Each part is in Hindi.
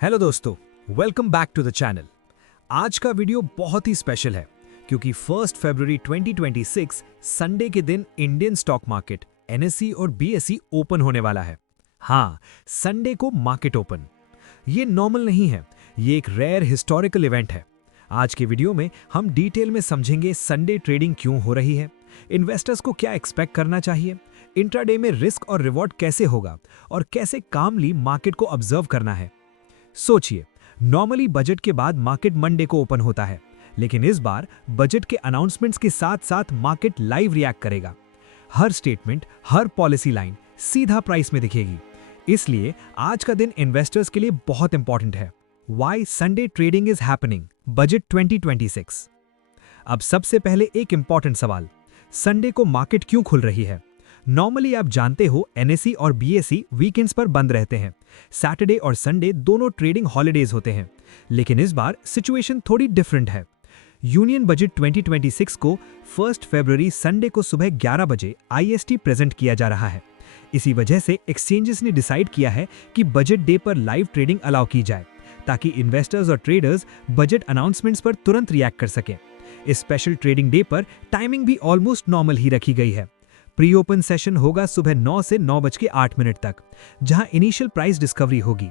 हेलो दोस्तों, welcome back to the channel. आज का वीडियो बहुत ही स्पेशल है क्योंकि 1 फरवरी 2026 संडे के दिन इंडियन स्टॉक मार्केट एनएसई और बीएसई ओपन होने वाला है। हाँ, संडे को मार्केट ओपन। ये नॉर्मल नहीं है, ये एक रेयर हिस्टोरिकल इवेंट है। आज के वीडियो में हम डिटेल में समझेंगे संडे ट्रेडिंग क्यों हो रही है, इन्वेस्टर्स को क्या एक्सपेक्ट करना चाहिए, इंट्राडे में रिस्क और रिवॉर्ड कैसे होगा और कैसे कामली मार्केट को ऑब्जर्व करना है। सोचिए, नॉर्मली बजट के बाद मार्केट मंडे को ओपन होता है, लेकिन इस बार बजट के अनाउंसमेंट्स के साथ साथ मार्केट लाइव रिएक्ट करेगा। हर स्टेटमेंट, हर पॉलिसी लाइन सीधा प्राइस में दिखेगी। इसलिए आज का दिन इन्वेस्टर्स के लिए बहुत इंपॉर्टेंट है। Why Sunday trading is happening, budget 2026। अब सबसे पहले एक इंपॉर्टेंट सवाल, संडे को मार्केट क्यों खुल रही है? नॉर्मली आप जानते हो एनएसई और बीएसई वीकेंड्स पर बंद रहते हैं। सैटरडे और संडे दोनों ट्रेडिंग हॉलिडेज होते हैं, लेकिन इस बार सिचुएशन थोड़ी डिफरेंट है। यूनियन बजट 2026 को 1 फरवरी संडे को सुबह 11 बजे आईएसटी प्रेजेंट किया जा रहा है। इसी वजह से एक्सचेंजेस ने डिसाइड किया है कि बजट डे पर लाइव ट्रेडिंग अलाउ की जाए, ताकि इन्वेस्टर्स और ट्रेडर्स बजट अनाउंसमेंट्स पर तुरंत रिएक्ट कर सकें। इस स्पेशल ट्रेडिंग डे पर टाइमिंग भी ऑलमोस्ट नॉर्मल ही रखी गई है। प्री ओपन सेशन होगा सुबह 9 से 9:08 तक, जहां इनिशियल प्राइस डिस्कवरी होगी।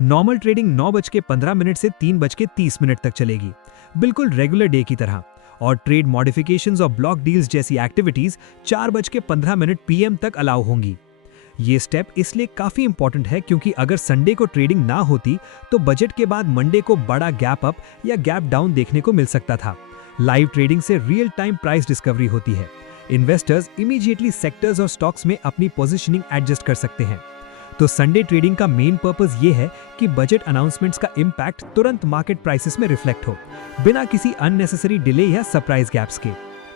नॉर्मल ट्रेडिंग 9:15 से 3:30 तक चलेगी, बिल्कुल रेगुलर डे की तरह। और ट्रेड मॉडिफिकेशंस और ब्लॉक डील्स जैसी एक्टिविटीज 4:15 पीएम तक अलाउ होंगी। ये स्टेप इसलिए काफी इंपॉर्टेंट है क्योंकि अगर संडे को ट्रेडिंग ना होती तो बजट के बाद मंडे को बड़ा गैप अप या गैप डाउन देखने को मिल सकता था। लाइव ट्रेडिंग से रियल टाइम प्राइस डिस्कवरी होती है। इन्वेस्टर्स इमीडिएटली सेक्टर्स और स्टॉक्स में अपनी पोजीशनिंग एडजस्ट कर सकते हैं। तो संडे ट्रेडिंग का मेन पर्पस ये है कि बजट अनाउंसमेंट्स का इंपैक्ट तुरंत मार्केट प्राइसेस में रिफ्लेक्ट हो, बिना किसी अननेसेसरी डिले या सरप्राइज गैप्स के।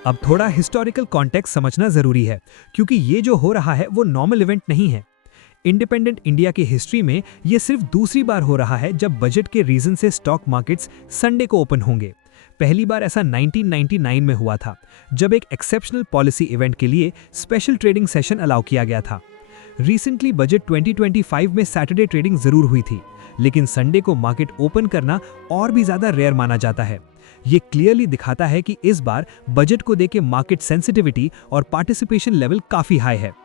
अब थोड़ा हिस्टोरिकल कॉन्टेक्स्ट समझना जरूरी है, क्योंकि ये जो हो रहा है वो नॉर्मल इवेंट नहीं है। इंडिपेंडेंट इंडिया की हिस्ट्री में ये सिर्फ दूसरी बार हो रहा है जब बजट के रीजन से स्टॉक मार्केट्स संडे को ओपन होंगे। पहली बार ऐसा 1999 में हुआ था, जब एक एक्सेप्शनल पॉलिसी इवेंट के लिए स्पेशल ट्रेडिंग सेशन अलाउ किया गया था। रिसेंटली बजट 2025 में सैटरडे ट्रेडिंग जरूर हुई थी, लेकिन संडे को मार्केट ओपन करना और भी ज्यादा रेयर माना जाता है। ये क्लियरली दिखाता है कि इस बार बजट को देके मार्केट सेंसिटिविटी और पार्टिसिपेशन लेवल काफी हाई है।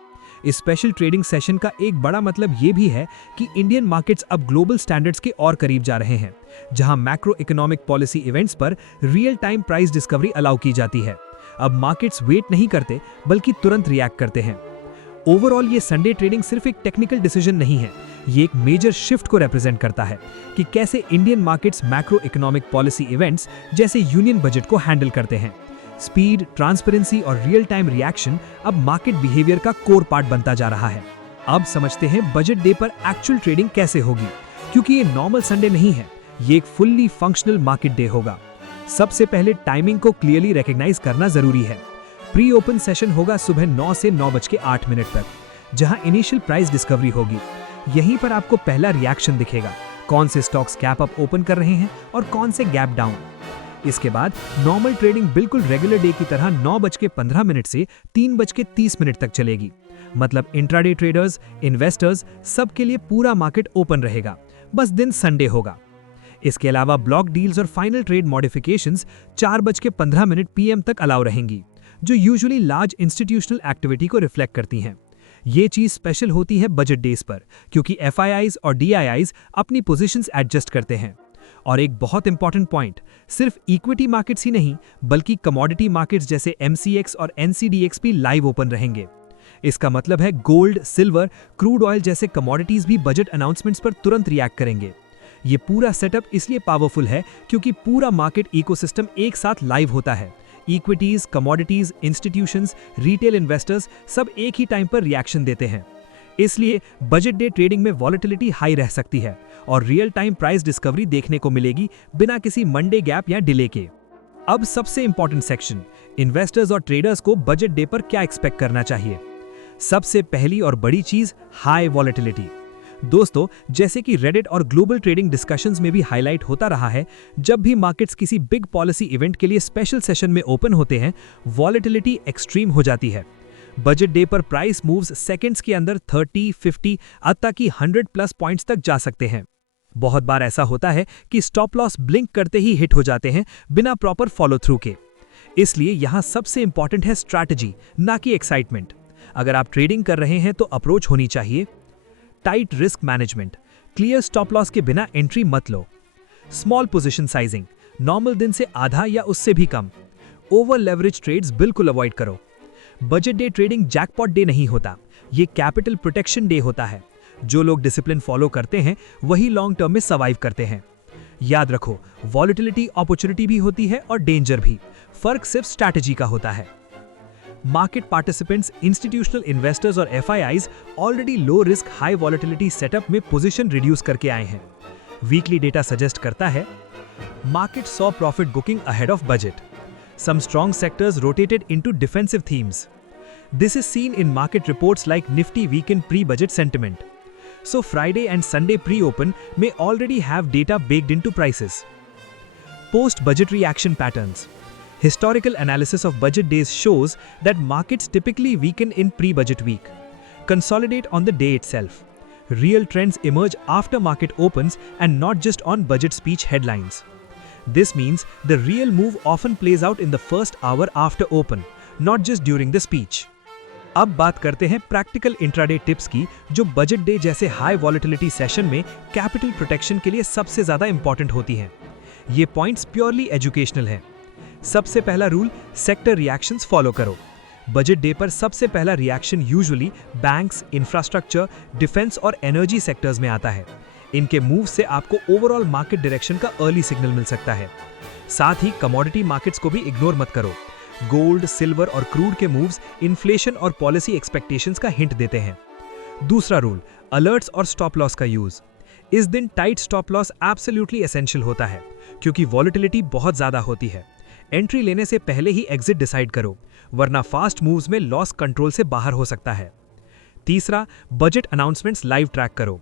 इस स्पेशल ट्रेडिंग सेशन का एक बड़ा मतलब ये भी है कि इंडियन मार्केट्स अब ग्लोबल स्टैंडर्ड्स के और करीब जा रहे हैं, जहां मैक्रो इकोनॉमिक पॉलिसी इवेंट्स पर real time price discovery allow की जाती है। अब मार्केट्स वेट नहीं करते, बल्कि तुरंत रिएक्ट करते हैं। ओवरऑल ये संडे ट्रेडिंग सिर्फ एक टेक्निकल डिसीजन नहीं है, ये एक मेजर शिफ्ट को रिप्रेजेंट करता है कि कैसे Indian markets macro economic policy events जैसे यूनियन बजट को हैंडल करते हैं। स्पीड, ट्रांसपेरेंसी और रियल टाइम रिएक्शन अब मार्केट बिहेवियर का कोर पार्ट बनता जा रहा है। अब समझते हैं बजट डे पर एक्चुअल ट्रेडिंग कैसे होगी, क्योंकि ये नॉर्मल संडे नहीं है, ये एक फुल्ली फंक्शनल मार्केट डे होगा। सबसे पहले टाइमिंग को क्लियरली रिकॉग्नाइज करना जरूरी है। प्री ओपन सेशन होगा सुबह 9 से 9:08 तक, जहां इनिशियल प्राइस डिस्कवरी होगी। यहीं पर आपको पहला रिएक्शन दिखेगा, कौन से स्टॉक्स कैप अप ओपन कर रहे हैं और कौन से गैप डाउन। इसके बाद नॉर्मल ट्रेडिंग बिल्कुल रेगुलर डे की तरह 9:15 से 3:30 तक चलेगी। मतलब इंट्राडे ट्रेडर्स, इन्वेस्टर्स सब के लिए पूरा मार्केट ओपन रहेगा, बस दिन संडे होगा। इसके अलावा ब्लॉक डील्स और फाइनल ट्रेड मॉडिफिकेशंस 4:15 पीएम तक अलाउ रहेंगी, जो यूजुअली लार्ज इंस्टीट्यूशनल एक्टिविटी को रिफ्लेक्ट करती हैं। ये चीज स्पेशल होती है बजट डेज पर, क्योंकि एफआईआईज और डीआईआईज अपनी पोजीशंस एडजस्ट करते हैं। और एक बहुत इंपॉर्टेंट पॉइंट, सिर्फ इक्विटी मार्केट्स ही नहीं, बल्कि कमोडिटी मार्केट्स जैसे एमसीएक्स और एनसीडीएक्स भी लाइव ओपन रहेंगे। इसका मतलब है गोल्ड, सिल्वर, क्रूड ऑयल जैसे कमोडिटीज भी बजट अनाउंसमेंट्स पर तुरंत रिएक्ट करेंगे। ये पूरा सेटअप इसलिए पावरफुल है क्योंकि पूरा मार्केट इकोसिस्टम एक साथ लाइव होता है। Equities, commodities, institutions, retail investors सब एक ही टाइम पर रिएक्शन देते हैं। इसलिए बजट डे ट्रेडिंग में वॉलेटिलिटी हाई रह सकती है और रियल टाइम प्राइस डिस्कवरी देखने को मिलेगी, बिना किसी मंडे गैप या डिले के। अब सबसे इंपॉर्टेंट सेक्शन, इन्वेस्टर्स और ट्रेडर्स को बजट डे पर क्या एक्सपेक्ट करना चाहिए। सबसे पहली और बड़ी चीज, हाई वॉलेटिलिटी। दोस्तों, जैसे कि रेडिट और ग्लोबल ट्रेडिंग डिस्कशंस में भी हाईलाइट होता रहा है, जब भी मार्केट्स किसी बिग पॉलिसी इवेंट के लिए स्पेशल सेशन में ओपन होते हैं, वॉलेटिलिटी एक्सट्रीम हो जाती है। बजट डे पर प्राइस मूव्स सेकंड्स के अंदर 30, 50 अत्ता कि 100+ पॉइंट्स तक जा सकते हैं। बहुत बार ऐसा होता है कि स्टॉप लॉस ब्लिंक करते ही हिट हो जाते हैं बिना प्रॉपर फॉलो थ्रू के। इसलिए यहाँ सबसे इंपॉर्टेंट है स्ट्रैटेजी, ना कि एक्साइटमेंट। अगर आप ट्रेडिंग कर रहे हैं तो अप्रोच होनी चाहिए tight risk management, clear stop loss के बिना एंट्री मत लो। स्मॉल पोजीशन साइजिंग, नॉर्मल दिन से आधा या उससे भी कम। ओवर लेवरेज ट्रेड्स बिल्कुल अवॉइड करो। Budget day trading jackpot day नहीं होता, ये कैपिटल प्रोटेक्शन डे होता है। जो लोग डिसिप्लिन फॉलो करते हैं वही लॉन्ग टर्म में सर्वाइव करते हैं। याद रखो, वॉलेटिलिटी अपॉर्चुनिटी भी होती है और डेंजर भी, फर्क सिर्फ स्ट्रैटेजी का होता है। मार्केट पार्टिसिपेंट्स, इंस्टीट्यूशनल इन्वेस्टर्स और FIIs already low risk high volatility setup में पोजीशन रिड्यूस करके आए हैं। वीकली डेटा सजेस्ट करता है market saw profit booking ahead of budget, some strong sectors rotated into defensive themes. This is seen in market reports like Nifty weekend pre budget sentiment. So Friday and Sunday pre-open may already have data baked into prices. Post-budget reaction patterns. Historical analysis of budget days shows that markets typically weaken in pre-budget week, consolidate on the day itself. Real trends emerge after market opens and not just on budget speech headlines. This means the real move often plays out in the first hour after open, not just during the speech. अब बात करते हैं प्रैक्टिकल इंट्राडे टिप्स की, जो बजट डे जैसे हाई वॉलेटिलिटी सेशन में कैपिटल प्रोटेक्शन के लिए सबसे ज्यादा इंपॉर्टेंट होती हैं। ये पॉइंट्स प्योरली एजुकेशनल हैं। सबसे पहला रूल, सेक्टर रिएक्शंस फॉलो करो। बजट डे पर सबसे पहला reaction usually banks, infrastructure, defence और एनर्जी सेक्टर्स में आता है। इनके मूव से आपको ओवरऑल मार्केट डायरेक्शन का अर्ली सिग्नल मिल सकता है। साथ ही कमोडिटी मार्केट्स को भी इग्नोर मत करो। गोल्ड, सिल्वर और क्रूड के मूव्स इन्फ्लेशन और पॉलिसी एक्सपेक्टेशंस का हिंट देते हैं। दूसरा रूल, अलर्ट्स और स्टॉप लॉस का यूज। इस दिन tight stop loss absolutely essential होता है, क्योंकि वॉलेटिलिटी बहुत ज्यादा होती है। एंट्री लेने से पहले ही एग्जिट डिसाइड करो, वरना फास्ट मूव्स में लॉस कंट्रोल से बाहर हो सकता है। तीसरा, बजट अनाउंसमेंट्स लाइव ट्रैक करो।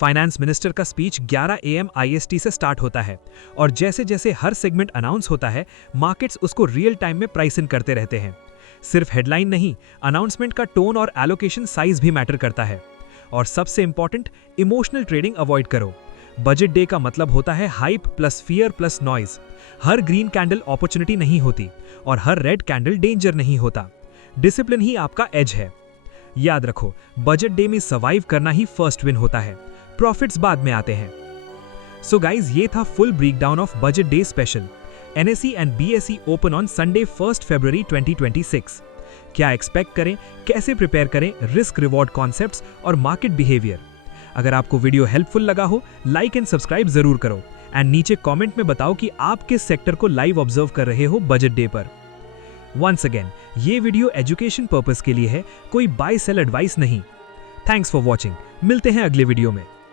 फाइनेंस मिनिस्टर का स्पीच 11 AM IST से स्टार्ट होता है और जैसे जैसे हर सेगमेंट अनाउंस होता है, मार्केट्स उसको रियल टाइम में प्राइस इन करते रहते हैं। सिर्फ हेडलाइन नहीं, अनाउंसमेंट का टोन और एलोकेशन साइज भी मैटर करता है। और सबसे इंपॉर्टेंट, इमोशनल ट्रेडिंग अवॉइड करो। बजट डे का मतलब होता है hype plus fear plus noise. हर ग्रीन कैंडल अपॉर्चुनिटी नहीं होती और हर रेड कैंडल डेंजर नहीं होता। डिसिप्लिन ही आपका एज है। याद रखो, बजट डे में सर्वाइव करना ही फर्स्ट विन होता है, प्रॉफिट्स बाद में आते हैं। सो गाइज, ये था full breakdown of budget day special. NSE and BSE open on Sunday 1 फरवरी 2026। क्या एक्सपेक्ट करें, कैसे प्रिपेयर करें, रिस्क रिवॉर्ड कॉन्सेप्ट्स और मार्केट बिहेवियर। अगर आपको वीडियो हेल्पफुल लगा हो, लाइक एंड सब्सक्राइब जरूर करो एंड नीचे कमेंट में बताओ कि आप किस सेक्टर को लाइव ऑब्जर्व कर रहे हो बजट डे पर। वंस अगेन, ये वीडियो एजुकेशन पर्पस के लिए है, कोई बाय सेल एडवाइस नहीं। थैंक्स फॉर वॉचिंग, मिलते हैं अगले वीडियो में।